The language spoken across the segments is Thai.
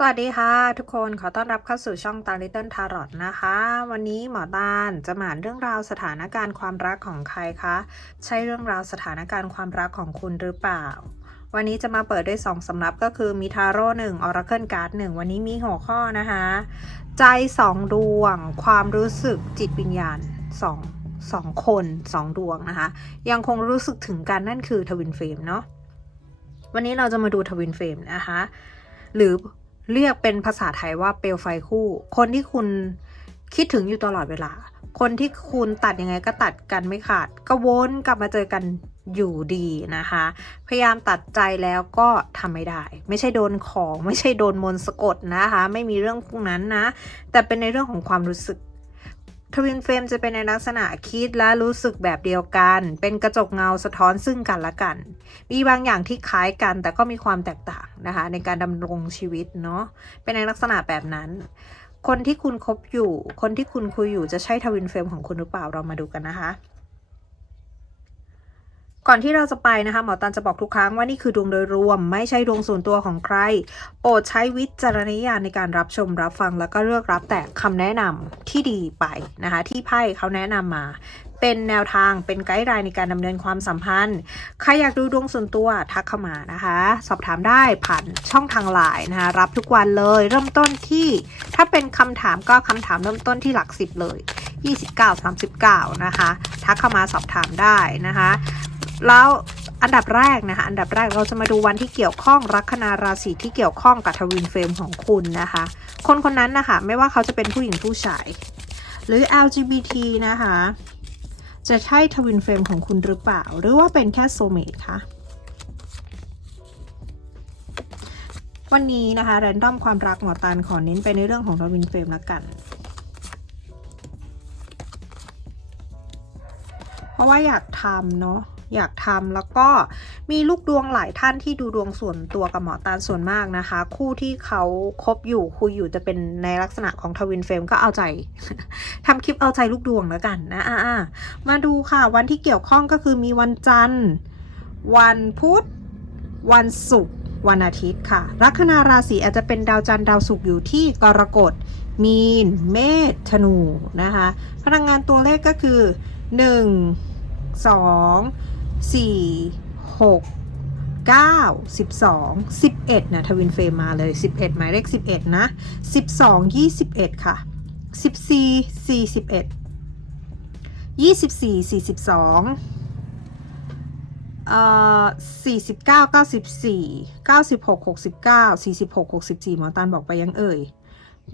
สวัสดีค่ะทุกคนขอต้อนรับเข้าสู่ช่องตาลิตเติ้ลทารอตนะคะ วันนี้หมอตาลจะมาเรื่องราวสถานการณ์ความรักของใครคะ ใช่เรื่องราวสถานการณ์ความรักของคุณหรือเปล่า วันนี้จะมาเปิดด้วยสองสำรับก็คือมีทาโร่หนึ่งออราเคิลการ์ดหนึ่งวันนี้มีหัวข้อนะคะ ใจสองดวง ความรู้สึกจิตวิญญาณสองสองคนสองดวงนะคะ ยังคงรู้สึกถึงกันนั่นคือทวินเฟรมเนาะวันนี้เราจะมาดูทวินเฟรมนะคะ หรือ เรียกเป็นภาษาไทยว่าเปลวไฟคู่ คนที่คุณคิดถึงอยู่ตลอดเวลา คนที่คุณตัดยังไงก็ตัดกันไม่ขาด ก็วนกลับมาเจอกันอยู่ดีนะคะ พยายามตัดใจแล้วก็ทำไม่ได้ ไม่ใช่โดนของ ไม่ใช่โดนมนต์สะกดนะคะ ไม่มีเรื่องพวกนั้นนะ แต่เป็นในเรื่องของความรู้สึก ทวินเฟรมจะเป็นในลักษณะคิดและรู้สึกแบบเดียวกัน เป็นกระจกเงาสะท้อนซึ่งกันและกัน มีบางอย่างที่คล้ายกัน แต่ก็มีความแตกต่างนะคะ ในการดำรงชีวิตเนาะ เป็นในลักษณะแบบนั้น คนที่คุณคบอยู่ คนที่คุณคุยอยู่จะใช่ทวินเฟรมของคุณหรือเปล่า เรามาดูกันนะคะ ก่อนที่เราจะไปนะคะหมอตันจะบอกทุกครั้งว่านี่คือดวงโดยรวม ไม่ใช่ดวงส่วนตัวของใคร โปรดใช้วิจารณญาณในการรับชมรับฟัง แล้วก็เลือกรับแต่คำแนะนำที่ดีไปนะคะ ที่ไพ่เขาแนะนำมา เป็นแนวทางเป็นไกด์ไลน์ในการดำเนินความสัมพันธ์ใครอยากดูดวงส่วนตัวทักเข้ามานะคะ สอบถามได้ผ่านช่องทางไลน์นะคะรับทุกวันเลย เริ่มต้นที่ถ้าเป็นคำถามก็คำถามเริ่มต้นที่หลักสิบเลย29 39 นะคะ ทักเข้ามาสอบถามได้นะคะ แล้วอันดับแรกนะคะ อันดับแรกเราจะมาดูวันที่เกี่ยวข้องลัคนาราศีที่เกี่ยวข้องกับทวินเฟรมของคุณนะคะ คนคนนั้นนะคะ ไม่ว่าเขาจะเป็นผู้หญิงผู้ชาย หรือ LGBT นะคะ จะใช่ทวินเฟรมของคุณหรือเปล่า หรือว่าเป็นแค่โซเมตคะวันนี้นะคะแรนดอมความรักหมอตันขอเน้นไปในเรื่องของทวินเฟรมละกัน เพราะว่าอยากทำเนาะ อยากทำแล้วก็มีลูกดวงหลายท่านที่ดูดวงส่วนตัวกับหมอตาลส่วนมากนะคะ คู่ที่เขาคบอยู่คุยอยู่จะเป็นในลักษณะของทวินเฟรมก็เอาใจทำคลิปเอาใจลูกดวงแล้วกันนะอ่ามาดูค่ะ วันที่เกี่ยวข้องก็คือมีวันจันทร์ วันพุธวันศุกร์วันอาทิตย์ค่ะ ลัคนาราศีอาจจะเป็นดาวจันทร์ดาวศุกร์อยู่ที่กรกฎมีน เมษธนูนะคะ พลังงานตัวเลขก็คือ 1 2 4 6 9 12 11นะทวินเฟรมมาเลย 11 หมายเลข 11 นะ 12 21 ค่ะ 14 41 24 42เอ่อ49 94 96 69 46 64 หมอตานบอกไปยังเอ่ย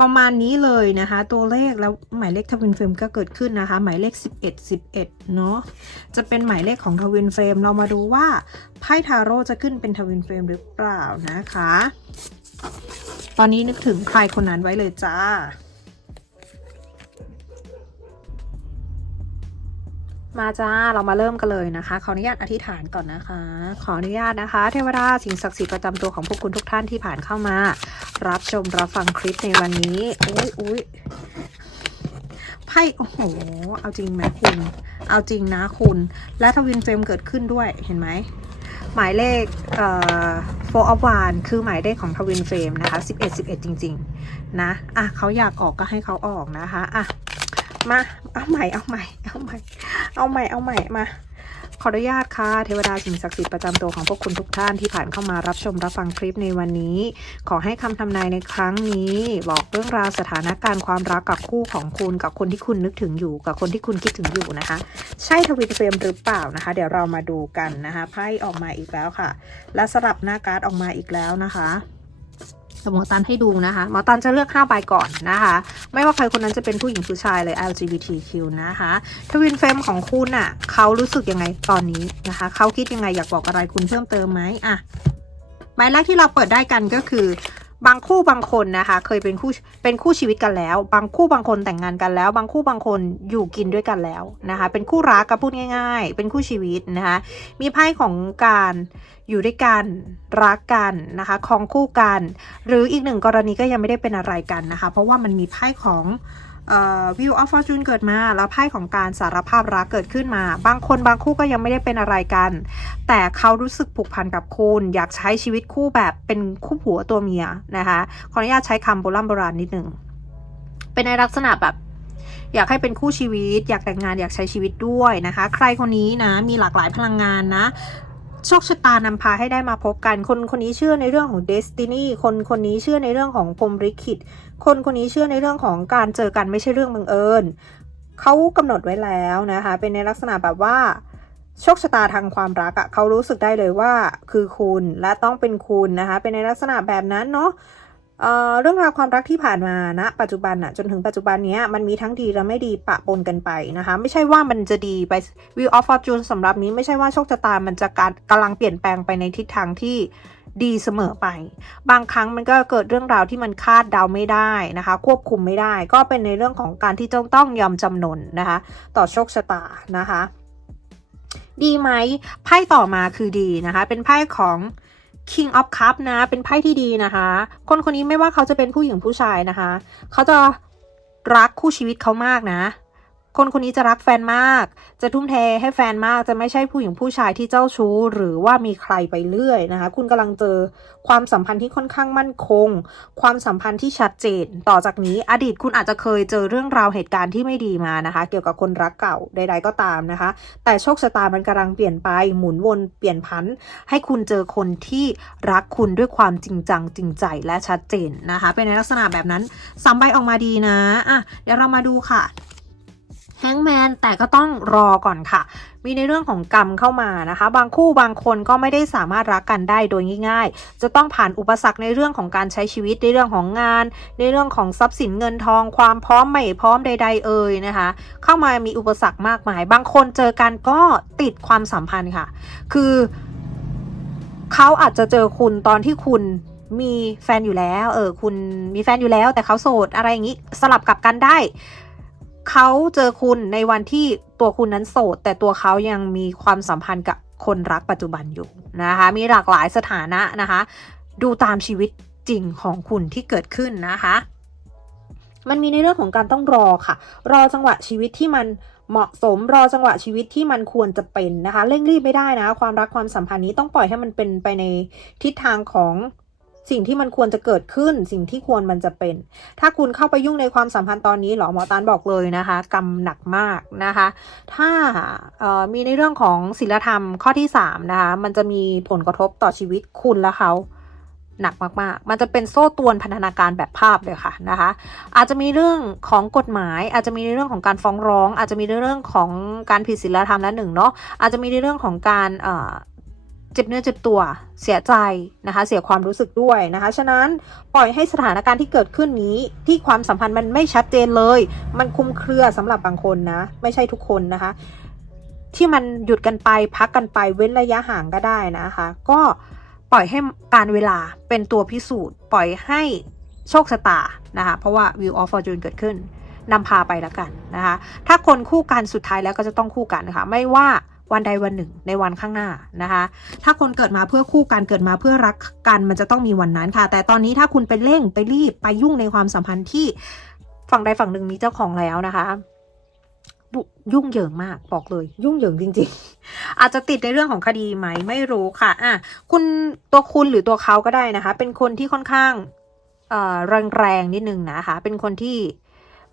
ประมาณนี้เลยนะคะ ตัวเลขแล้วหมายเลขทวินเฟรมก็เกิดขึ้นนะคะ หมายเลข 11 11 เนาะจะเป็นหมายเลขของทวินเฟรมเรามาดูว่าไพ่ทาโร่จะขึ้นเป็นทวินเฟรมหรือเปล่านะคะ ตอนนี้นึกถึงใครคนนั้นไว้เลยจ้า มาจ้า เรามาเริ่มกันเลยนะคะ ขออนุญาตอธิษฐานก่อนนะคะ ขออนุญาตนะคะ เทวดาสิ่งศักดิ์สิทธิ์ประจำตัวของพวกคุณทุกท่านที่ผ่านเข้ามา รับชมรับฟังคลิปในวันนี้อุ้ยอุ้ยไพ่โอ้โห เอาจริงไหมคุณ เอาจริงนะคุณ และทวินเฟรมเกิดขึ้นด้วยเห็นไหมหมายเลขเอ่อ four of one คือหมายเลขของทวินเฟรมนะคะ 11 11 จริง ๆ นะ อะเขาอยากออกก็ให้เขาออกนะคะ อะ มา เอาใหม่ เอาใหม่ เอาใหม่ เอาใหม่ เอาใหม่มา ขออนุญาตค่ะ เทวดาสิ่งศักดิ์สิทธิ์ประจำตัวของพวกคุณทุกท่านที่ผ่านเข้ามารับชมรับฟังคลิปในวันนี้ ขอให้คำทำนายในครั้งนี้ บอกเรื่องราวสถานการณ์ความรักกับคู่ของคุณกับคนที่คุณนึกถึงอยู่กับคนที่คุณคิดถึงอยู่นะคะ ใช่ทวินเฟรมหรือเปล่านะคะ เดี๋ยวเรามาดูกันนะคะไพ่ออกมาอีกแล้วค่ะ และสลับหน้าการ์ดออกมาอีกแล้วนะคะ เดี๋ยวหมอตันให้ดูนะคะ หมอตันจะเลือก5ใบก่อนนะคะ ไม่ว่าใครคนนั้นจะเป็นผู้หญิงผู้ชายเลย LGBTQ นะคะทวินเฟรมของคุณอะเขารู้สึกยังไงตอนนี้นะคะ เขาคิดยังไงอยากบอกอะไรคุณเพิ่มเติมไหมอะใบแรกที่เราเปิดได้กันก็คือ บางคู่บางคนนะคะ เคยเป็นคู่เป็นคู่ชีวิตกันแล้ว บางคู่บางคนแต่งงานกันแล้ว บางคู่บางคนอยู่กินด้วยกันแล้วนะคะ เป็นคู่รักก็พูดง่าย ๆ เป็นคู่ชีวิตนะคะมีไพ่ของการอยู่ด้วยกันรักกันนะคะคองคู่กัน หรืออีกหนึ่งกรณีก็ยังไม่ได้เป็นอะไรกันนะคะ เพราะว่ามันมีไพ่ของ เอ่อ View of Fortune เกิดมาแล้วไพ่ของการสารภาพรักเกิดขึ้นมา บางคนบางคู่ก็ยังไม่ได้เป็นอะไรกัน แต่เขารู้สึกผูกพันกับคุณ อยากใช้ชีวิตคู่แบบเป็นคู่ผัวตัวเมียนะคะขออนุญาตใช้คำโบราณโบราณนิดหนึ่งเป็นในลักษณะแบบอยากให้เป็นคู่ชีวิต อยากแต่งงานอยากใช้ชีวิตด้วยนะคะ ใครคนนี้นะมีหลากหลายพลังงานนะโชคชะตานำพาให้ได้มาพบกัน คนคนนี้เชื่อในเรื่องของ destiny คนคนนี้เชื่อในเรื่องของพรมลิขิต คนคนนี้เชื่อในเรื่องของการเจอกันไม่ใช่เรื่องบังเอิญเขากำหนดไว้แล้วนะคะ เป็นในลักษณะแบบว่าโชคชะตาทางความรักอะ่ะเขารู้สึกได้เลยว่าคือคุณและต้องเป็นคุณนะคะ เป็นในลักษณะแบบนั้นเนาะเเรื่องราวความรักที่ผ่านมาณนะปัจจุบันอะจนถึงปัจจุบันนี้มันมีทั้งดีและไม่ดีปะปนกันไปนะคะ ไม่ใช่ว่ามันจะดีไป View of Fortune สำหรับนี้ไม่ใช่ว่าโชคชะตามันจะการกำลังเปลี่ยนแปลงไปในทิศทางที่ ดีเสมอไป บางครั้งมันก็เกิดเรื่องราวที่มันคาดเดาไม่ได้นะคะ ควบคุมไม่ได้ ก็เป็นในเรื่องของการที่ต้องต้องยอมจำนนนะคะ ต่อโชคชะตานะคะ ดีไหมไพ่ต่อมาคือดีนะคะ เป็นไพ่ของ King of Cup นะ เป็นไพ่ที่ดีนะคะ คนคนนี้ไม่ว่าเขาจะเป็นผู้หญิงผู้ชายนะคะ เขาจะรักคู่ชีวิตเขามากนะ คนคนนี้จะรักแฟนมาก จะทุ่มเทให้แฟนมาก จะไม่ใช่ผู้หญิงผู้ชายที่เจ้าชู้ หรือว่ามีใครไปเรื่อยนะคะ คุณกำลังเจอความสัมพันธ์ที่ค่อนข้างมั่นคง ความสัมพันธ์ที่ชัดเจน ต่อจากนี้อดีตคุณอาจจะเคยเจอเรื่องราวเหตุการณ์ที่ไม่ดีมานะคะ เกี่ยวกับคนรักเก่าใด ๆก็ตามนะคะ แต่โชคชะตามันกำลังเปลี่ยนไป หมุนวนเปลี่ยนพัน ให้คุณเจอคนที่รักคุณด้วยความจริงจังจริงใจและชัดเจนนะคะ เป็นในลักษณะแบบนั้นสามใบออกมาดีนะอะเดี๋ยวเรามาดูค่ะ ฮงแมนแต่ก็ต้องรอก่อนค่ะ มีในเรื่องของกรรมเข้ามานะคะ บางคู่บางคนก็ไม่ได้สามารถรักกันได้โดยง่ายๆ จะต้องผ่านอุปสรรคในเรื่องของการใช้ชีวิตในเรื่องของงาน ในเรื่องของทรัพย์สินเงินทอง ความพร้อมไม่พร้อมใด ๆ เอ่ยนะคะ เข้ามามีอุปสรรคมากมาย บางคนเจอกันก็ติดความสัมพันธ์ค่ะ คือเขาอาจจะเจอคุณตอนที่คุณมีแฟนอยู่แล้ว เออ คุณมีแฟนอยู่แล้ว แต่เขาโสดอะไรอย่างนี้ สลับกับกันได้ เขาเจอคุณในวันที่ตัวคุณนั้นโสด แต่ตัวเขายังมีความสัมพันธ์กับคนรักปัจจุบันอยู่นะคะ มีหลากหลายสถานะนะคะ ดูตามชีวิตจริงของคุณที่เกิดขึ้นนะคะ มันมีในเรื่องของการต้องรอค่ะ รอจังหวะชีวิตที่มันเหมาะสมรอจังหวะชีวิตที่มันควรจะเป็นนะคะ เร่งรีบไม่ได้นะ ความรักความสัมพันธ์นี้ต้องปล่อยให้มันเป็นไปในทิศทางของ สิ่งที่มันควรจะเกิดขึ้น สิ่งที่ควรมันจะเป็น ถ้าคุณเข้าไปยุ่งในความสัมพันธ์ตอนนี้เหรอหมอตานบอกเลยนะคะกรรมหนักมากนะคะ ถ้ามีในเรื่องของศีลธรรมข้อที่3นะคะมันจะมีผลกระทบต่อชีวิตคุณและเขาหนักมากๆ มันจะเป็นโซ่ตวนพันธนาการแบบภาพเลยค่ะนะคะ อาจจะมีเรื่องของกฎหมาย อาจจะมีในเรื่องของการฟ้องร้อง อาจจะมีในเรื่องของการผิดศีลธรรมและหนึ่งเนาะ อาจจะมีในเรื่องของการ เจ็บเนื้อเจ็บตัวเสียใจนะคะ เสียความรู้สึกด้วยนะคะ ฉะนั้นปล่อยให้สถานการณ์ที่เกิดขึ้นนี้ ที่ความสัมพันธ์มันไม่ชัดเจนเลย มันคุมเครือสำหรับบางคนนะ ไม่ใช่ทุกคนนะคะ ที่มันหยุดกันไปพักกันไปเว้นระยะห่างก็ได้นะคะ ก็ปล่อยให้การเวลาเป็นตัวพิสูจน์ ปล่อยให้โชคชะตานะคะ เพราะว่า View of Fortune เกิดขึ้นนำพาไปแล้วกันนะคะ ถ้าคนคู่กันสุดท้ายแล้วก็จะต้องคู่กันนะคะไม่ว่า วันใดวันหนึ่งในวันข้างหน้านะคะ ถ้าคนเกิดมาเพื่อคู่กันเกิดมาเพื่อรักกันมันจะต้องมีวันนั้นค่ะ แต่ตอนนี้ถ้าคุณไปเร่งไปรีบไปยุ่งในความสัมพันธ์ที่ฝั่งใดฝั่งหนึ่งมีเจ้าของแล้วนะคะบุยุ่งเหยิงมากบอกเลย ยุ่งเหยิงจริง ๆ อาจจะติดในเรื่องของคดีไหมไม่รู้ค่ะอะคุณตัวคุณหรือตัวเขาก็ได้นะคะ เป็นคนที่ค่อนข้างแรงๆนิดนึงนะคะ เป็นคนที่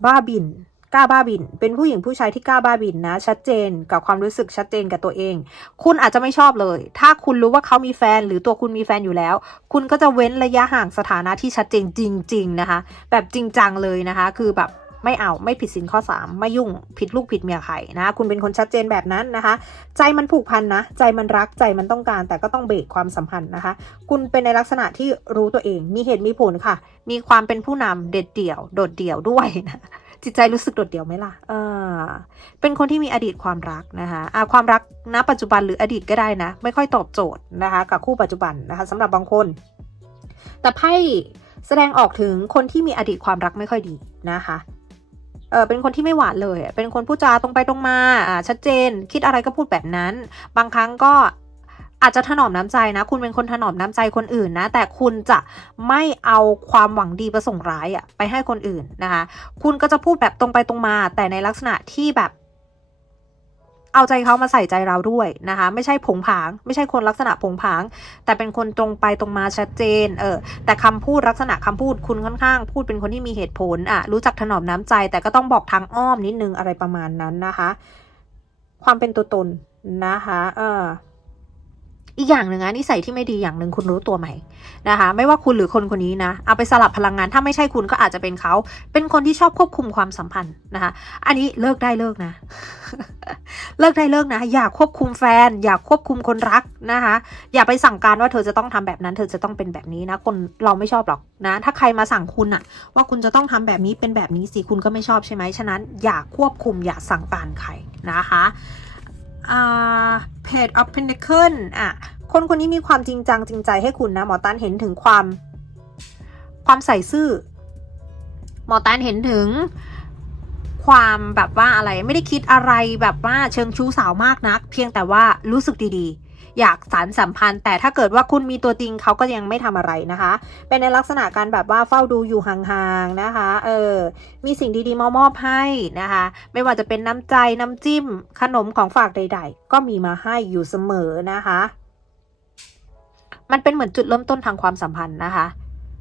บ้าบิน กล้าบ้าบิน เป็นผู้หญิงผู้ชายที่กล้าบ้าบินนะ ชัดเจนกับความรู้สึกชัดเจนกับตัวเอง คุณอาจจะไม่ชอบเลย ถ้าคุณรู้ว่าเขามีแฟน หรือตัวคุณมีแฟนอยู่แล้ว คุณก็จะเว้นระยะห่างสถานะที่ชัดเจนจริง ๆ นะคะ แบบจริงจังเลยนะคะ คือแบบไม่เอาไม่ผิดสินข้อ 3 ไม่ยุ่งผิดลูกผิดเมียใครนะ คุณเป็นคนชัดเจนแบบนั้นนะคะ ใจมันผูกพันนะ ใจมันรักใจมันต้องการ แต่ก็ต้องเบรกความสัมพันธ์นะคะ คุณเป็นในลักษณะที่รู้ตัวเอง มีเหตุมีผลค่ะ มีความเป็นผู้นำเด็ดเดี่ยว โดดเดี่ยวด้วยนะ จิตใจรู้สึกโดดเดี่ยวไหมล่ะ เออ เป็นคนที่มีอดีตความรักนะคะอ่าความรักณปัจจุบันหรืออดีตก็ได้นะ ไม่ค่อยตอบโจทย์นะคะ กับคู่ปัจจุบันนะคะสำหรับบางคน แต่ไพ่แสดงออกถึงคนที่มีอดีตความรักไม่ค่อยดีนะคะ เออเป็นคนที่ไม่หวานเลย เป็นคนพูดจาตรงไปตรงมา อ่า ชัดเจน คิดอะไรก็พูดแบบนั้น บางครั้งก็ อาจจะถนอมน้ำใจนะ คุณเป็นคนถนอมน้ำใจคนอื่นนะ แต่คุณจะไม่เอาความหวังดีประสงค์ร้ายอะไปให้คนอื่นนะคะ คุณก็จะพูดแบบตรงไปตรงมา แต่ในลักษณะที่แบบเอาใจเขามาใส่ใจเราด้วยนะคะ ไม่ใช่ผงผาง ไม่ใช่คนลักษณะผงผาง แต่เป็นคนตรงไปตรงมาชัดเจนเออแต่คำพูดลักษณะคำพูดคุณค่อนข้าง พูดเป็นคนที่มีเหตุผลอะรู้จักถนอมน้ำใจ แต่ก็ต้องบอกทางอ้อมนิดนึงอะไรประมาณนั้นนะคะ ความเป็นตัวตนนะคะ เออ อีกอย่างหนึ่งนะนิสัยที่ไม่ดีอย่างหนึ่งคุณรู้ตัวไหมนะคะ ไม่ว่าคุณหรือคนคนนี้นะเอาไปสลับพลังงานถ้าไม่ใช่คุณก็อาจจะเป็นเขา เป็นคนที่ชอบควบคุมความสัมพันธ์นะคะ อันนี้เลิกได้เลิกนะ เลิกได้เลิกนะ อย่าควบคุมแฟน อย่าควบคุมคนรักนะคะ อย่าไปสั่งการว่าเธอจะต้องทำแบบนั้น เธอจะต้องเป็นแบบนี้นะ คนเราไม่ชอบหรอกนะ ถ้าใครมาสั่งคุณอะว่าคุณจะต้องทำแบบนี้เป็นแบบนี้สิคุณก็ไม่ชอบใช่ไหมฉะนั้น อย่าควบคุมอย่าสั่งการใครนะคะ อ่าเพจ of Pentacle อะคนคนนี้มีความจริงจังจริงใจให้คุณนะหมอตันเห็นถึงความ ความใส่ซื่อ หมอตันเห็นถึงความแบบว่าอะไรไม่ได้คิดอะไรแบบว่าเชิงชู้สาวมากนัก เพียงแต่ว่ารู้สึกดีๆ อยากสารสัมพันธ์ แต่ถ้าเกิดว่าคุณมีตัวจริงเขาก็ยังไม่ทำอะไรนะคะ เป็นในลักษณะการแบบว่าเฝ้าดูอยู่ห่างๆนะคะ เออ มีสิ่งดีๆมามอบให้นะคะ ไม่ว่าจะเป็นน้ำใจน้ำจิ้ม ขนมของฝากใด ๆ ก็มีมาให้อยู่เสมอนะคะ มันเป็นเหมือนจุดเริ่มต้นทางความสัมพันธ์นะคะ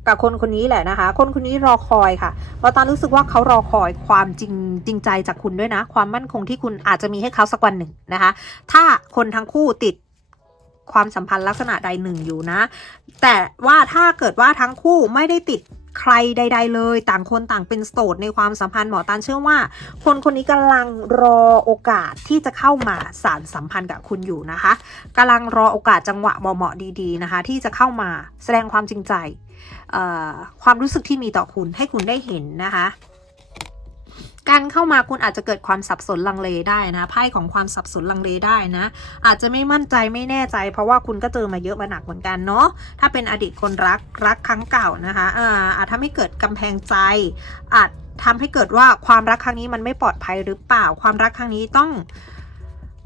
กับคนคนนี้แหละนะคะ คนคนนี้รอคอยค่ะเราตอนรู้สึกว่าเขารอคอยความจริงจริงใจจากคุณด้วยนะ ความมั่นคงที่คุณอาจจะมีให้เขาสักวันหนึ่งนะคะ ถ้าคนทั้งคู่ติด ความสัมพันธ์ลักษณะใดหนึ่งอยู่นะ แต่ว่าถ้าเกิดว่าทั้งคู่ไม่ได้ติดใครใด ๆ เลย ต่างคนต่างเป็นโสดในความสัมพันธ์หมอตานเชื่อว่า คนคนนี้กำลังรอโอกาสที่จะเข้ามาสารสัมพันธ์กับคุณอยู่นะคะกำลังรอโอกาสจังหวะเหมาะๆดี ๆนะคะ ที่จะเข้ามาแสดงความจริงใจความรู้สึกที่มีต่อคุณให้คุณได้เห็นนะคะ การเข้ามาคุณอาจจะเกิดความสับสนลังเลได้นะไพ่ของความสับสนลังเลได้นะ อาจจะไม่มั่นใจไม่แน่ใจ เพราะว่าคุณก็เจอมาเยอะมาหนักเหมือนกันเนาะถ้าเป็นอดีตคนรักรักครั้งเก่านะคะอ่าอาจทำให้เกิดกำแพงใจ อาจทำให้เกิดว่าความรักครั้งนี้มันไม่ปลอดภัยหรือเปล่า ความรักครั้งนี้ต้อง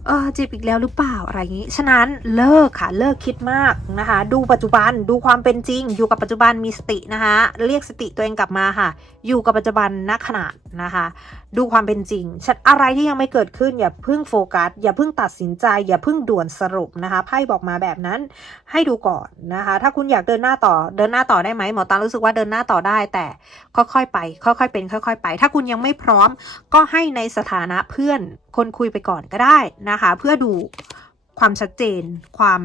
เออจีบอีกแล้วหรือเปล่าอะไรอย่างนี้ ฉะนั้นเลิกค่ะเลิกคิดมากนะคะ ดูปัจจุบันดูความเป็นจริง อยู่กับปัจจุบันมีสตินะคะ เรียกสติตัวเองกลับมาค่ะ อยู่กับปัจจุบันณขนาด นะคะ ดูความเป็นจริงชัดอะไรที่ยังไม่เกิดขึ้นอย่าเพิ่งโฟกัส อย่าเพิ่งตัดสินใจ อย่าเพิ่งด่วนสรุปนะคะไพ่บอกมาแบบนั้นให้ดูก่อนนะคะ ถ้าคุณอยากเดินหน้าต่อเดินหน้าต่อได้ไหมหมอตารู้สึกว่าเดินหน้าต่อได้แต่ค่อยๆไป ค่อยๆเป็น ค่อย ๆ ไป ถ้าคุณยังไม่พร้อมก็ให้ในสถานะเพื่อนคนคุยไปก่อนก็ได้นะคะ เพื่อดูความชัดเจนความ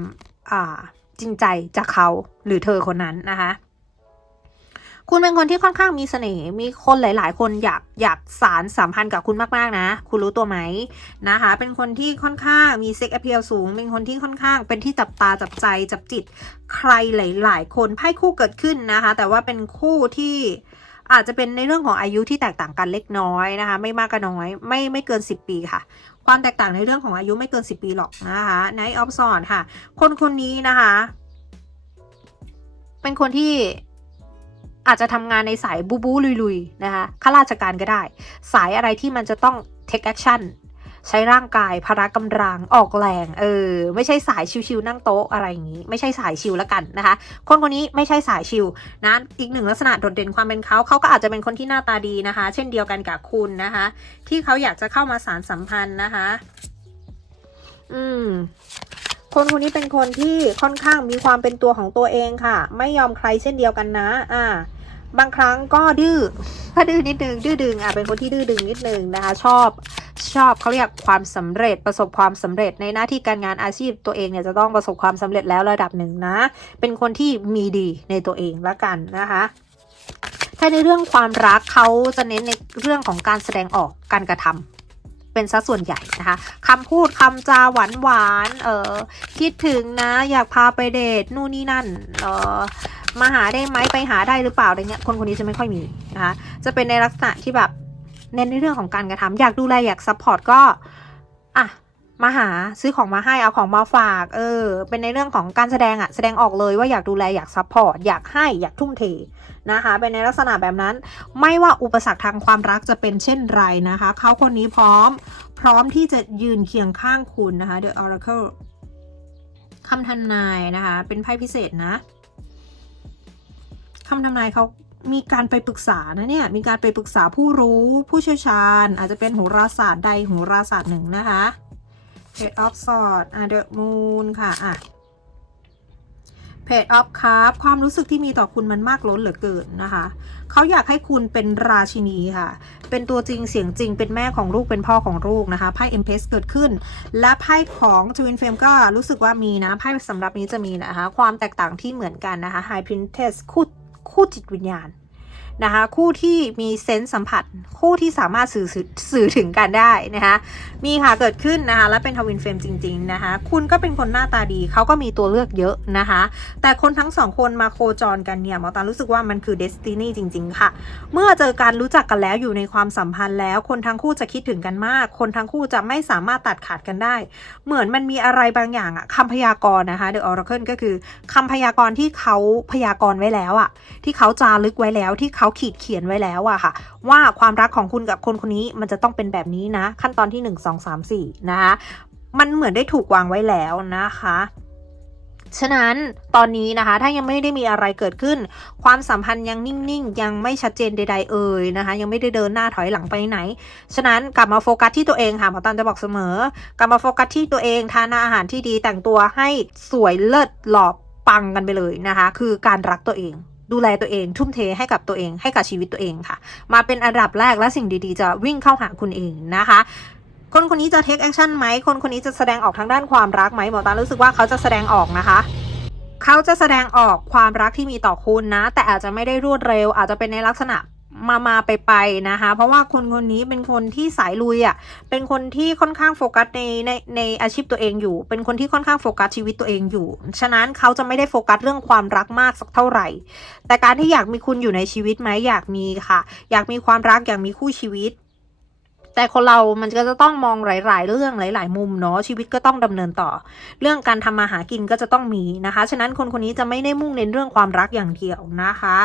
จริงใจจากเขาหรือเธอคนนั้นนะคะ คุณเป็นคนที่ค่อนข้างมีเสน่ห์ มีคนหลาย ๆ คนอยากอยากสารสัมพันธ์กับคุณมาก ๆ นะ คุณรู้ตัวไหมนะคะ เป็นคนที่ค่อนข้างมีเซ็ก a อ e a l สูง เป็นคนที่ค่อนข้างเป็นที่จับตาจับใจจับจิต ใครหลาย ๆ คนไพ่คู่เกิดขึ้นนะคะ แต่ว่าเป็นคู่ที่อาจจะเป็นในเรื่องของอายุที่แตกต่างกันเล็กน้อยนะคะ ไม่มากก็น้อย ไม่ไม่เกิน 10 ปีค่ะ ความแตกต่างในเรื่องของอายุไม่เกิน 10 ปีหรอกนะคะ Night of s w o r d ค่ะ คนคนนี้นะคะ เป็นคนที่ อาจจะทำงานในสายบูบูลุยๆนะคะข้าราชการก็ได้ สายอะไรที่มันจะต้อง take action ใช้ร่างกายพละกำลังออกแรง เออ ไม่ใช่สายชิวๆนั่งโต๊ะอะไรอย่างนี้ ไม่ใช่สายชิวแล้วกันนะคะ คนคนนี้ไม่ใช่สายชิวนะอีกหนึ่งลักษณะโดดเด่นความเป็นเขาเขาก็อาจจะเป็นคนที่หน้าตาดีนะคะ เช่นเดียวกันกับคุณนะคะ ที่เขาอยากจะเข้ามาสารสัมพันธ์นะคะ อืมคนคนนี้เป็นคนที่ค่อนข้างมีความเป็นตัวของตัวเองค่ะ ไม่ยอมใครเช่นเดียวกันนะ อ่า บางครั้งก็ดื้อถ้าดื้อนิดนึงดื้อดึงอะเป็นคนที่ดื้อดึงนิดนึงนะคะ ชอบชอบเขาเรียกความสำเร็จประสบความสำเร็จในหน้าที่การงานอาชีพตัวเองเนี่ยจะต้องประสบความสำเร็จแล้วระดับหนึ่งนะ เป็นคนที่มีดีในตัวเองละกันนะคะถ้าในเรื่องความรักเขาจะเน้นในเรื่องของการแสดงออกการกระทำ เป็นซะส่วนใหญ่นะคะคำพูดคำจาหวานหวานเออคิดถึงนะอยากพาไปเดทนู่นนี่นั่นเออมาหาได้ไหมไปหาได้หรือเปล่าอะไรเงี้ยคนคนนี้จะไม่ค่อยมีนะคะจะเป็นในลักษณะที่แบบเน้นในเรื่องของการกระทำอยากดูแลอยากซัพพอร์ตก็อะมาหาซื้อของมาให้เอาของมาฝากเออเป็นในเรื่องของการแสดงอะแสดงออกเลยว่าอยากดูแลอยากซัพพอร์ตอยากให้อยากทุ่มเท นะคะเป็นในลักษณะแบบนั้น ไม่ว่าอุปสรรคทางความรักจะเป็นเช่นไรนะคะ เขาคนนี้พร้อม พร้อมที่จะยืนเคียงข้างคุณนะคะ The Oracle คำทำนายนะคะ เป็นไพ่พิเศษนะคำทำนายเขามีการไปปรึกษานะเนี่ย มีการไปปรึกษาผู้รู้ผู้เชี่ยวชาญ อาจจะเป็นโหราศาสตร์ใดโหราศาสตร์หนึ่งนะคะ Page of Swords อะ The Moon ค่ะ อะ Page of Cup ความรู้สึกที่มีต่อคุณมันมากล้นเหลือเกินนะคะ เขาอยากให้คุณเป็นราชินีค่ะ เป็นตัวจริงเสียงจริง เป็นแม่ของลูกเป็นพ่อของลูกนะคะไพ่ Empress เกิดขึ้น และไพ่ของ Twin Flame ก็รู้สึกว่ามีนะไพ่สำหรับนี้จะมีนะคะ ความแตกต่างที่เหมือนกันนะคะ High Princess คู่คู่จิตวิญญาณ นะคะคู่ที่มีเซนส์สัมผัส คู่ที่สามารถสื่อสื่ออถึงกันได้นะคะมีค่ะเกิดขึ้นนะคะและเป็นทวินเฟรมจริงๆนะคะคุณก็เป็นคนหน้าตาดีเขาก็มีตัวเลือกเยอะนะคะแต่คนทั้งสองคนมาโคจรกันเนี่ยหมอตารู้สึกว่ามันคือเดสตินีจริงๆค่ะ เมื่อเจอการรู้จักกันแล้วอยู่ในความสัมพันธ์แล้ว คนทั้งคู่จะคิดถึงกันมาก คนทั้งคู่จะไม่สามารถตัดขาดกันได้ เหมือนมันมีอะไรบางอย่างอะคำพยากรณ์นะคะ The Oracle ก็คือคำพยากรณ์ที่เขาพยากรณ์ไว้แล้วอะที่เขาจารึกไว้แล้วที่เขาขีดเขียนไว้แล้วอะค่ะ ว่าความรักของคุณกับคนคนนี้มันจะต้องเป็นแบบนี้นะ ขั้นตอนที่ 1 2 3 4 นะคะมันเหมือนได้ถูกวางไว้แล้วนะคะฉะนั้นตอนนี้นะคะถ้ายังไม่ได้มีอะไรเกิดขึ้น ความสัมพันธ์ยังนิ่งๆ ยังไม่ชัดเจนใดๆเอ่ยนะคะยังไม่ได้เดินหน้าถอยหลังไปไหน ฉะนั้นกลับมาโฟกัสที่ตัวเองค่ะหมอตันจะบอกเสมอ กลับมาโฟกัสที่ตัวเองทานอาหารที่ดีแต่งตัวให้สวยเลิศหล่อปังกันไปเลยนะคะ คือการรักตัวเอง ดูแลตัวเอง ทุ่มเทให้กับตัวเองให้กับชีวิตตัวเองค่ะ มาเป็นอันดับแรกและสิ่งดีๆ จะวิ่งเข้าหาคุณเองนะคะคนคนนี้จะ take action ไหม คนคนนี้จะแสดงออกทางด้านความรักไหม หมอตารู้สึกว่าเขาจะแสดงออกนะคะ เขาจะแสดงออกความรักที่มีต่อคุณนะ แต่อาจจะไม่ได้รวดเร็ว อาจจะเป็นในลักษณะ มามาไปไปนะคะ เพราะว่าคนคนนี้เป็นคนที่สายลุยอะ่ะ เป็นคนที่ค่อนข้างโฟกัสในในในอาชีพตัวเองอยู่ เป็นคนที่ค่อนข้างโฟกัสชีวิตตัวเองอยู่ ฉะนั้นเขาจะไม่ได้โฟกัสเรื่องความรักมากสักเท่าไหร่ แต่การที่อยากมีคุณอยู่ในชีวิตไหมอยากมีค่ะ อยากมีความรักอยากมีคู่ชีวิต แต่คนเรามันก็จะต้องมองหลาย ๆ เรื่องหลาย ๆ มุมเนาะชีวิตก็ต้องดำเนินต่อ เรื่องการทำมาหากินก็จะต้องมีนะคะ ฉะนั้นคนคนนี้จะไม่ได้มุ่งเน้นเรื่องความรักอย่างเดียวนะคะ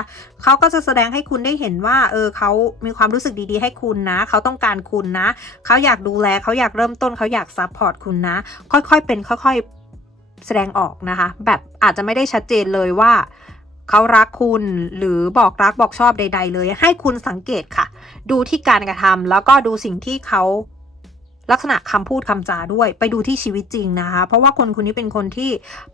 เขาก็จะแสดงให้คุณได้เห็นว่าเออเขามีความรู้สึกดีๆ ให้คุณนะเขาต้องการคุณนะเขาอยากดูแลเขาอยากเริ่มต้นเขาอยากซัพพอร์ตคุณนะ ค่อยๆเป็นค่อยๆแสดงออกนะคะ แบบอาจจะไม่ได้ชัดเจนเลยว่าเขารักคุณหรือบอกรักบอกชอบใด ๆ เลย ให้คุณสังเกตค่ะ ดูที่การกระทำแล้วก็ดูสิ่งที่เขาลักษณะคำพูดคำจาด้วย ไปดูที่ชีวิตจริงนะคะ เพราะว่าคนคนนี้เป็นคนที่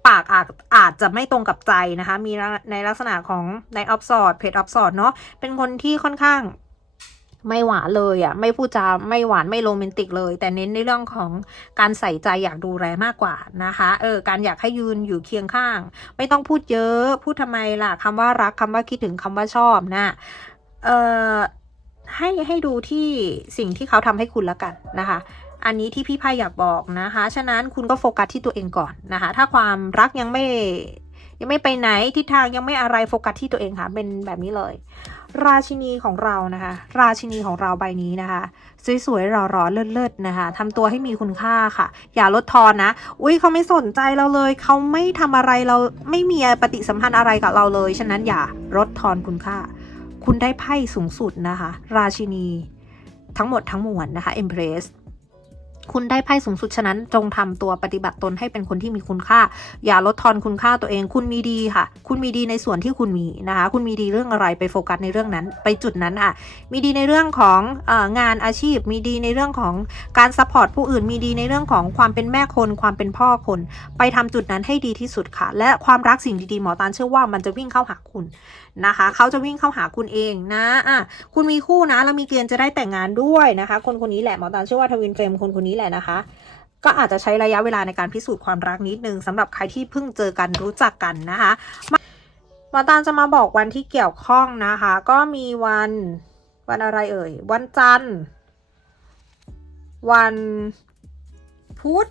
ปากอาจอาจจะไม่ตรงกับใจนะคะ มีในลักษณะของในออฟสอดเพจออฟสอดเนาะเป็นคนที่ค่อนข้างไม่หวานเลยอะ่ะไม่พูดจาไม่หวานไม่โรแมนติกเลย แต่เน้นในเรื่องของการใส่ใจอยากดูแลมากกว่านะคะ เออการอยากให้ยืนอยู่เคียงข้าง ไม่ต้องพูดเยอะ พูดทำไมล่ะคำว่ารักคำว่าคิดถึงคำว่าชอบนะเออ ให้ให้ดูที่สิ่งที่เขาทำให้คุณและกันนะคะ อันนี้ที่พี่พายอยากบอกนะคะ ฉะนั้นคุณก็โฟกัสที่ตัวเองก่อนนะคะ ถ้าความรักยังไม่ยังไม่ไปไหนทิศทางยังไม่อะไรโฟกัสที่ตัวเองค่ะ เป็นแบบนี้เลย ราชินีของเรานะคะ ราชินีของเราใบนี้นะคะ สวยๆหล่อๆเลิศๆนะคะทำตัวให้มีคุณค่าค่ะ อย่าลดทอนนะ อุ้ยเขาไม่สนใจเราเลย เขาไม่ทำอะไรเราไม่มีปฏิสัมพันธ์อะไรกับเราเลย ฉะนั้นอย่าลดทอนคุณค่า คุณได้ไพ่สูงสุดนะคะ ราชินี ทั้งหมดทั้งมวลนะคะ Empress คุณได้ไพ่สูงสุดฉะนั้น จงทำตัวปฏิบัติตนให้เป็นคนที่มีคุณค่า อย่าลดทอนคุณค่าตัวเอง คุณมีดีค่ะ คุณมีดีในส่วนที่คุณมีนะคะ คุณมีดีเรื่องอะไรไปโฟกัสในเรื่องนั้น ไปจุดนั้นอะ มีดีในเรื่องของอองานอาชีพ มีดีในเรื่องของการซัพพอร์ตผู้อื่น มีดีในเรื่องของความเป็นแม่คน ความเป็นพ่อคน ไปทำจุดนั้นให้ดีที่สุดค่ะ และความรักสิ่งดีๆหมอตาลเชื่อว่ามันจะวิ่งเข้าหาคุณนะคะเขาจะวิ่งเข้าหาคุณเองนะอะคุณมีคู่นะแล้วมีเกณฑ์จะได้แต่งงานด้วยนะคะ คนคนนี้แหละหมอตาเชื่อว่าทวินเฟรมคนคนนี้แหละนะคะก็อาจจะใช้ระยะเวลาในการพิสูจน์ความรักนิดนึงสำหรับใครที่เพิ่งเจอกันรู้จักกันนะคะหมอตาจะมาบอกวันที่เกี่ยวข้องนะคะ ก็มีวันวันอะไรเอ่ย วันจันทร์ วันพุธ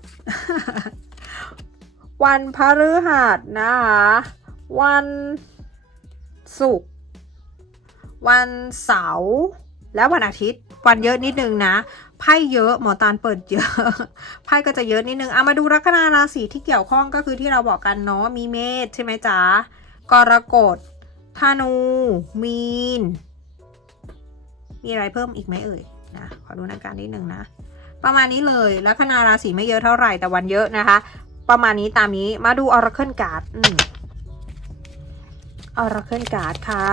วันพฤหัสนะคะ วัน ศุกร์วันเสาร์และวันอาทิตย์ วันเยอะนิดนึงนะไพ่เยอะหมอตาลเปิดเยอะไพ่ก็จะเยอะนิดนึงเอามาดูลัคนาราศีที่เกี่ยวข้องก็คือที่เราบอกกันเนาะมีเมษใช่ไหมจ๊ะกรกฎธนู มีน มีอะไรเพิ่มอีกไหมเอ่ยนะขอดูนาการนิดนึงนะ ประมาณนี้เลยลัคนาราศีไม่เยอะเท่าไหร่แต่วันเยอะนะคะ ประมาณนี้ตามนี้มาดู Oracle Card อืม Oracle Card ค่ะ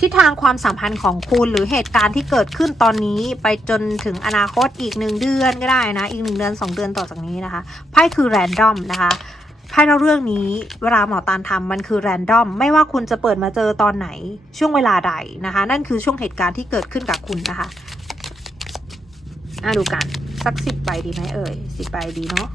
ทิศทางความสัมพันธ์ของคุณหรือเหตุการณ์ที่เกิดขึ้นตอนนี้ไปจนถึงอนาคตอีกหนึ่งเดือนก็ได้นะ อีกหนึ่งเดือนสองเดือนต่อจากนี้นะคะไพ่คือแรนดอมนะคะไพ่เราเรื่องนี้เวลาหมอตาลทำมันคือแรนดอมไม่ว่าคุณจะเปิดมาเจอตอนไหนช่วงเวลาใดนะคะ นั่นคือช่วงเหตุการณ์ที่เกิดขึ้นกับคุณนะคะอะดูกันสักสิบใบดีไหมเอ่ยสิบใบดีเนาะ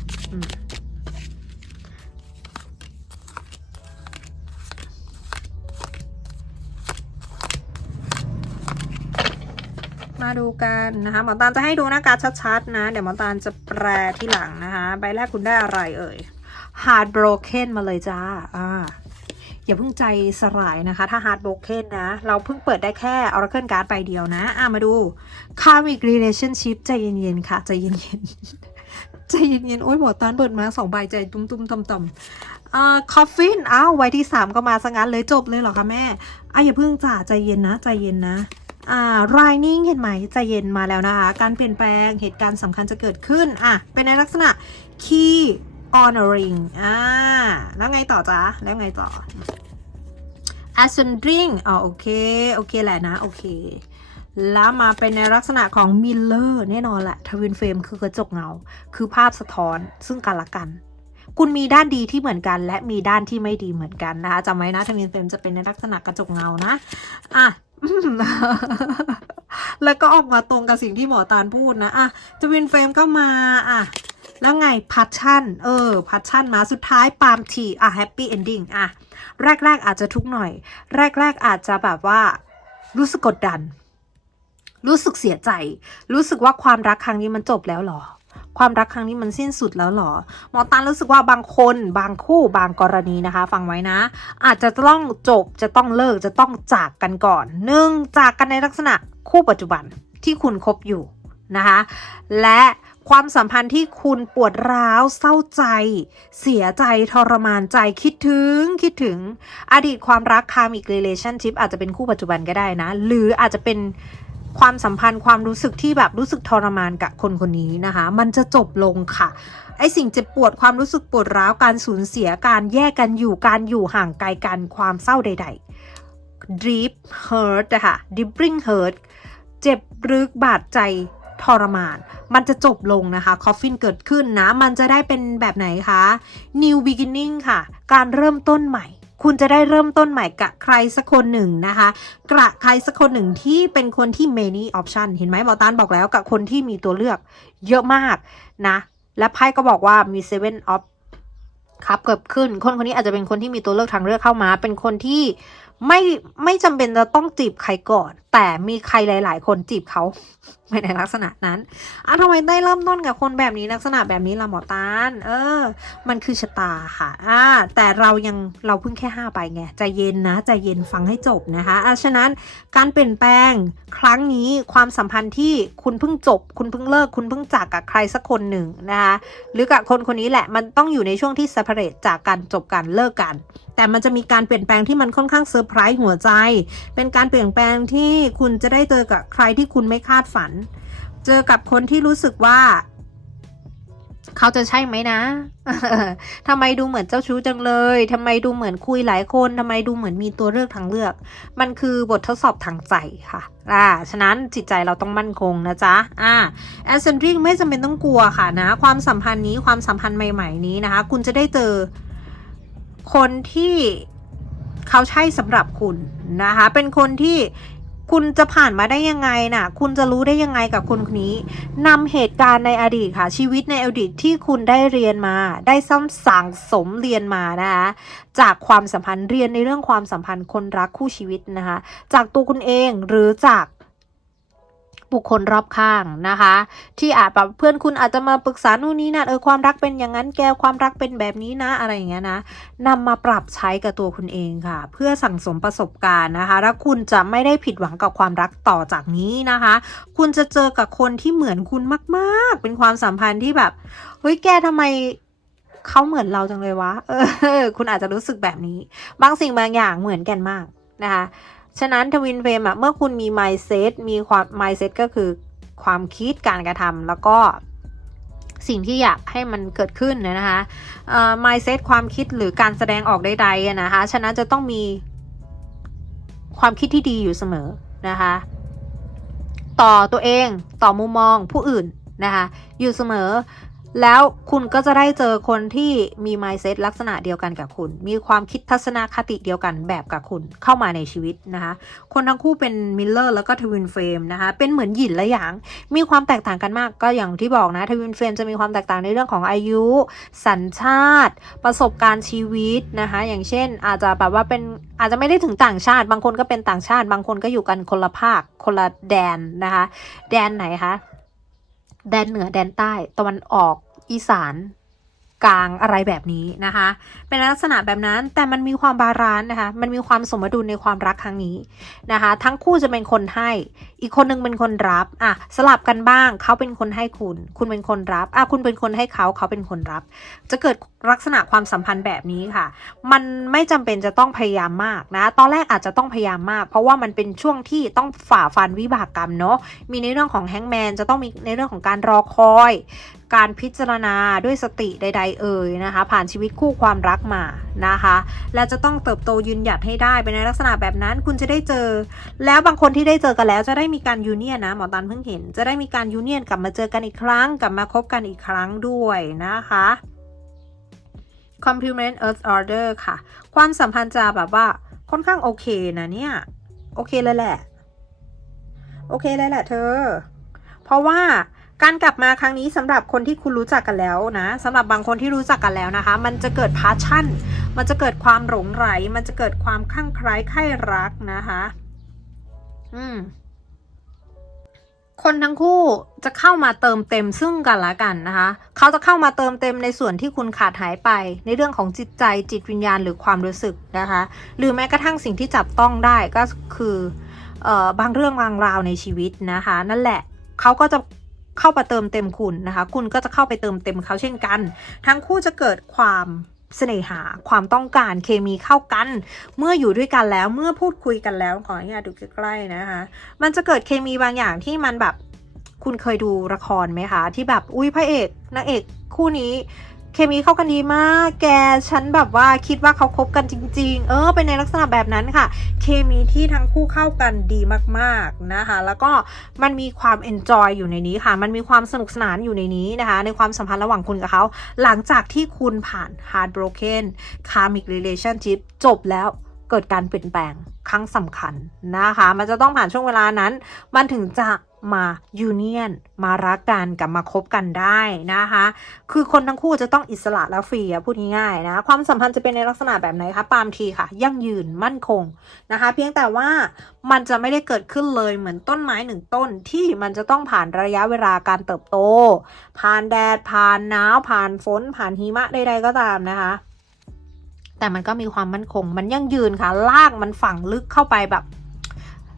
มาดูกันนะคะหมอตาลจะให้ดูหน้าการดชัดๆนะ เดี๋ยวหมอตาลจะแปลที่หลังนะคะ ใบแรกคุณได้อะไรเอ่ย heartbroken มาเลยจ้าอ่าอย่าเพิ่งใจสลายนะคะ ถ้า heartbroken นะ เราเพิ่งเปิดได้แค่ oracle card ใบเดียวนะ อ่ามาดู karmic relationship ใจเย็นๆค่ะ ใจเย็นๆ ใจเย็นๆ โอ้ยหมอตาลเปิดมาสองใบใจตุ้มๆต่อมๆอ่า coffin อ้าวใบที่สามก็มาซะงั้นเลยจบเลยเหรอคะแม่อะอย่าเพิ่งจ่าใจเย็นนะ ใจเย็นนะ อ่า rising เห็นไหมใจเย็นมาแล้วนะคะ การเปลี่ยนแปลงเหตุการณ์สำคัญจะเกิดขึ้นอะเป็นในลักษณะ key honoring อ่าแล้วไงต่อจ๊ะ แล้วไงต่อ ascending อ๋อโอเค โอเคแหละนะ โอเค แล้วมาเป็นในลักษณะของ Miller แน่นอนแหละทวินเฟรมคือกระจกเงา คือภาพสะท้อนซึ่งกันและกัน คุณมีด้านดีที่เหมือนกัน และมีด้านที่ไม่ดีเหมือนกันนะคะจำไว้นะทวินเฟรมจะเป็นในลักษณะกระจกเงานะ อะ แล้วก็ออกมาตรงกับสิ่งที่หมอตาลพูดนะอะทวินเฟรมก็มาอะแล้วไงพัชชั่น เออ พัชชั่นมาสุดท้ายปาล์มทีอะแฮปปี้เอนดิ้งอะ แรก ๆ อาจจะทุกหน่อย แรก ๆ อาจจะแบบว่า รู้สึกกดดัน รู้สึกเสียใจ รู้สึกว่าความรักครั้งนี้มันจบแล้วหรอ ความรักครั้งนี้มันสิ้นสุดแล้วหรอ หมอตาลรู้สึกว่าบางคนบางคู่บางกรณีนะคะ ฟังไว้นะ อาจจะต้องจบจะต้องเลิกจะต้องจากกันก่อนหนึ่งจากกันในลักษณะคู่ปัจจุบันที่คุณคบอยู่นะคะ และความสัมพันธ์ที่คุณปวดร้าวเศร้าใจ เสียใจทรมานใจคิดถึงคิดถึงอดีตความรักคามิกเรเลชั่นชิพอาจจะเป็นคู่ปัจจุบันก็ได้นะ หรืออาจจะเป็น ความสัมพันธ์ความรู้สึกที่แบบรู้สึกทรมานกับคนคนนี้นะคะ มันจะจบลงค่ะไอสิ่งเจ็บปวดความรู้สึกปวดร้าวการสูญเสียการแยกกันอยู่การอยู่ห่างไกลกันความเศร้าใด ๆ deep hurt อะค่ะ deeping hurt เจ็บรึกบาดใจทรมาน มันจะจบลงนะคะคอฟฟินเกิดขึ้นนะ มันจะได้เป็นแบบไหนคะ new beginning ค่ะ การเริ่มต้นใหม่ คุณจะได้เริ่มต้นใหม่กับใครสักคนหนึ่งนะคะกระใครสักคนหนึ่งที่เป็นคนที่ many option เห็นไหมหมอตานบอกแล้วกับคนที่มีตัวเลือกเยอะมากนะ และไพ่ก็บอกว่ามี seven of ครับเกิดขึ้น คนคนนี้อาจจะเป็นคนที่มีตัวเลือกทางเลือกเข้ามา เป็นคนที่ไม่ไม่จำเป็นจะต้องจีบใครก่อน แต่มีใครหลาย ๆ คนจีบเขา ไม่ในลักษณะนั้นอะทำไมได้เริ่มต้นกับคนแบบนี้ลักษณะแบบนี้ละหมอตาลเออ มันคือชะตาค่ะอ่าแต่เรายังเราเพิ่งแค่ห้าไปไงใจเย็นนะใจเย็นฟังให้จบนะคะอะฉะนั้นการเปลี่ยนแปลงครั้งนี้ความสัมพันธ์ที่คุณเพิ่งจบ คุณเพิ่งเลิก คุณเพิ่งจากกับใครสักคนหนึ่งนะคะหรือกับคนคนนี้แหละมันต้องอยู่ในช่วงที่ separate จากกันจบกันเลิกกัน แต่มันจะมีการเปลี่ยนแปลงที่มันค่อนข้างเซอร์ไพรส์หัวใจ เป็นการเปลี่ยนแปลงที่คุณจะได้เจอกับใครที่คุณไม่คาดฝันเจอกับคนที่รู้สึกว่า เขาจะใช่ไหมนะทำไมดูเหมือนเจ้าชู้จังเลยทำไมดูเหมือนคุยหลายคนทำไมดูเหมือนมีตัวเลือกทางเลือก มันคือบททดสอบทางใจค่ะอ่าฉะนั้นจิตใจเราต้องมั่นคงนะจ๊ะอ่าแอสเซนทริงไม่จำเป็นต้องกลัวค่ะนะ ความสัมพันธ์นี้ความสัมพันธ์ใหม่ ๆ นี้นะคะ คุณจะได้เจอคนที่เขาใช่สำหรับคุณนะคะ เป็นคนที่ คุณจะผ่านมาได้ยังไงน่ะ คุณจะรู้ได้ยังไงกับคนคนนี้นำเหตุการณ์ในอดีตค่ะ ชีวิตในอดีตที่คุณได้เรียนมา ได้ซ้ำสั่งสมเรียนมานะคะจากความสัมพันธ์เรียนในเรื่องความสัมพันธ์คนรักคู่ชีวิตนะคะ จากตัวคุณเองหรือจาก บุคคลรอบข้างนะคะ ที่อาจแบบเพื่อนคุณอาจจะมาปรึกษานู่นนี่นั่นเออความรักเป็นอย่างนั้นแกความรักเป็นแบบนี้นะอะไรอย่างเงี้ยนะนำมาปรับใช้กับตัวคุณเองค่ะ เพื่อสั่งสมประสบการณ์นะคะ แล้วคุณจะไม่ได้ผิดหวังกับความรักต่อจากนี้นะคะ คุณจะเจอกับคนที่เหมือนคุณมาก ๆ เป็นความสัมพันธ์ที่แบบเฮ้ยแกทำไมเขาเหมือนเราจังเลยวะเออ คุณอาจจะรู้สึกแบบนี้ บางสิ่งบางอย่างเหมือนกันมากนะคะ ฉะนั้นทวินเฟรมอะเมื่อคุณมี mindset มีความ mindset ก็คือความคิดการกระทำแล้วก็สิ่งที่อยากให้มันเกิดขึ้นนะคะเอ่อ mindset ความคิดหรือการแสดงออกใดๆอะนะคะ ฉะนั้นจะต้องมีความคิดที่ดีอยู่เสมอนะคะ ต่อตัวเองต่อมุมมองผู้อื่นนะคะ อยู่เสมอ แล้วคุณก็จะได้เจอคนที่มี mindset ลักษณะเดียวกันกับคุณ มีความคิดทัศนคติเดียวกันแบบกับคุณเข้ามาในชีวิตนะคะ คนทั้งคู่เป็นมิลเลอร์แล้วก็ทวินเฟรมนะคะ เป็นเหมือนหยินและหยาง มีความแตกต่างกันมากก็อย่างที่บอกนะทวินเฟรมจะมีความแตกต่างในเรื่องของอายุ สัญชาติ ประสบการณ์ชีวิตนะคะ อย่างเช่น อาจจะแบบว่าเป็นอาจจะไม่ได้ถึงต่างชาติ บางคนก็เป็นต่างชาติ บางคนก็อยู่กันคนละภาคคนละแดนนะคะ แดนไหนคะ แดนเหนือแดนใต้ ตะวันออก อีสาน กลางอะไรแบบนี้นะคะ เป็นลักษณะแบบนั้นแต่มันมีความบาลานซ์นะคะ มันมีความสมดุลในความรักครั้งนี้นะคะ ทั้งคู่จะเป็นคนให้อีกคนนึงเป็นคนรับอะสลับกันบ้างเขาเป็นคนให้คุณ คุณเป็นคนรับอะคุณเป็นคนให้เขาเขาเป็นคนรับ จะเกิดลักษณะความสัมพันธ์แบบนี้ค่ะ มันไม่จำเป็นจะต้องพยายามมากนะ ตอนแรกอาจจะต้องพยายามมาก เพราะว่ามันเป็นช่วงที่ต้องฝ่าฟันวิบากกรรมเนาะมีในเรื่องของแฮงแมนจะต้องมีในเรื่องของการรอคอย การพิจารณาด้วยสติใด ๆ เอ่ยนะคะ ผ่านชีวิตคู่ความรักมานะคะ และจะต้องเติบโตยืนหยัดให้ได้เป็นในลักษณะแบบนั้นคุณจะได้เจอ แล้วบางคนที่ได้เจอกันแล้วจะได้มีการยูเนียนนะหมอตันเพิ่งเห็น จะได้มีการยูเนียนกลับมาเจอกันอีกครั้ง กลับมาคบกันอีกครั้งด้วยนะคะ complement earth order ค่ะ ความสัมพันธ์จะแบบว่าค่อนข้างโอเคนะเนี่ย โอเคเลยแหละ โอเคเลยแหละเธอ เพราะว่า การกลับมาครั้งนี้สำหรับคนที่คุณรู้จักกันแล้วนะสำหรับบางคนที่รู้จักกันแล้วนะคะ มันจะเกิดพาชั่น มันจะเกิดความหลงไหล มันจะเกิดความคลั่งไคล้ใคร่รักนะคะ อืมคนทั้งคู่จะเข้ามาเติมเต็มซึ่งกันและกันนะคะ เขาจะเข้ามาเติมเต็มในส่วนที่คุณขาดหายไป ในเรื่องของจิตใจจิตวิญญาณหรือความรู้สึกนะคะ หรือแม้กระทั่งสิ่งที่จับต้องได้ก็คือเอ่อบางเรื่องบางราวในชีวิตนะคะ นั่นแหละเขาก็จะ เข้ามาเติมเต็มคุณนะคะ คุณก็จะเข้าไปเติมเต็มเขาเช่นกัน ทั้งคู่จะเกิดความเสน่หาความต้องการเคมีเข้ากัน เมื่ออยู่ด้วยกันแล้วเมื่อพูดคุยกันแล้วขออนุญาตดูใกล้ๆนะคะ มันจะเกิดเคมีบางอย่างที่มันแบบคุณเคยดูละครไหมคะ ที่แบบอุ้ยพระเอกนางเอกคู่นี้ เคมีเข้ากันดีมาก แกฉันแบบว่าคิดว่าเขาคบกันจริง ๆ เออเป็นในลักษณะแบบนั้นค่ะ เคมีที่ทั้งคู่เข้ากันดีมากๆนะคะ แล้วก็มันมีความเอนจอยอยู่ในนี้ค่ะ มันมีความสนุกสนานอยู่ในนี้นะคะ ในความสัมพันธ์ระหว่างคุณกับเขา หลังจากที่คุณผ่าน heartbroken karmic relationship จบแล้วเกิดการเปลี่ยนแปลงครั้งสำคัญนะคะ มันจะต้องผ่านช่วงเวลานั้น มันถึงจะ มายูเนียนมารักกันกับมาคบกันได้นะคะ คือคนทั้งคู่จะต้องอิสระและฟรีอะพูดง่ายๆนะ ความสัมพันธ์จะเป็นในลักษณะแบบไหนคะปาล์มทีค่ะ ยั่งยืนมั่นคงนะคะ เพียงแต่ว่ามันจะไม่ได้เกิดขึ้นเลยเหมือนต้นไม้หนึ่งต้นที่มันจะต้องผ่านระยะเวลาการเติบโต ผ่านแดดผ่านหนาวผ่านฝน ผ่านหิมะใดๆก็ตามนะคะแต่มันก็มีความมั่นคง มันยั่งยืนค่ะ ลากมันฝังลึกเข้าไปแบบ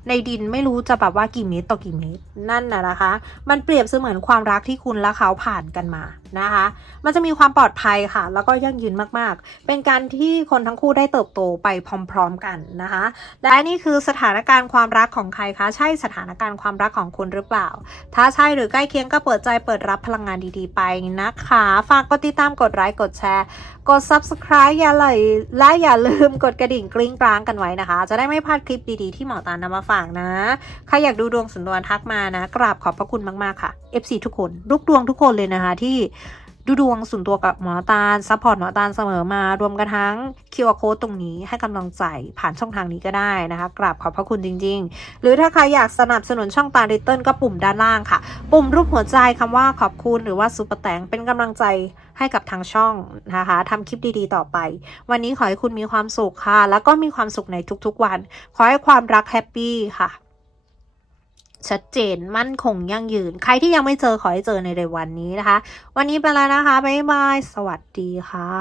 ในดินไม่รู้จะแบบว่ากี่เมตรต่อกี่เมตรนั่นน่ะนะคะ มันเปรียบเสมือนความรักที่คุณและเขาผ่านกันมา นะคะ มันจะมีความปลอดภัยค่ะ แล้วก็ยั่งยืนมากๆ เป็นการที่คนทั้งคู่ได้เติบโตไปพร้อมๆกันนะคะ และนี่คือสถานการณ์ความรักของใครคะ ใช่สถานการณ์ความรักของคุณหรือเปล่า ถ้าใช่หรือใกล้เคียงก็เปิดใจเปิดรับพลังงานดีๆ ไปนะคะ ฝากกดติดตามกดไลค์กดแชร์กด subscribe อย่าเลยและอย่าลืมกดกระดิ่งกริ้งกลางกันไว้นะคะ จะได้ไม่พลาดคลิปดีๆที่หมอตานนำมาฝากนะ ใครอยากดูดวงส่วนตัวทักมานะ กราบขอบพระคุณมากๆค่ะ FC ทุกคนลูกดวงทุกคนเลยนะคะที่ ดูดวงส่วนตัวกับหมอตาลซัพพอร์ตหมอตาลเสมอมารวมกันทั้ง QR code ตรงนี้ให้กำลังใจผ่านช่องทางนี้ก็ได้นะคะ กราบขอบพระคุณจริง ๆ หรือถ้าใครอยากสนับสนุนช่องตาลิตเติ้ลก็ปุ่มด้านล่างค่ะ ปุ่มรูปหัวใจคำว่าขอบคุณหรือว่าซุปเปอร์แตงเป็นกำลังใจให้กับทางช่องนะคะทำคลิปดีๆ ต่อไป วันนี้ขอให้คุณมีความสุขค่ะ แล้วก็มีความสุขในทุกๆวัน ขอให้ความรักแฮปปี้ค่ะ ชัดเจนมั่นคงยั่งยืน ใครที่ยังไม่เจอขอให้เจอในเร็ววันนี้นะคะ วันนี้ไปแล้วนะคะ บ๊ายบาย สวัสดีค่ะ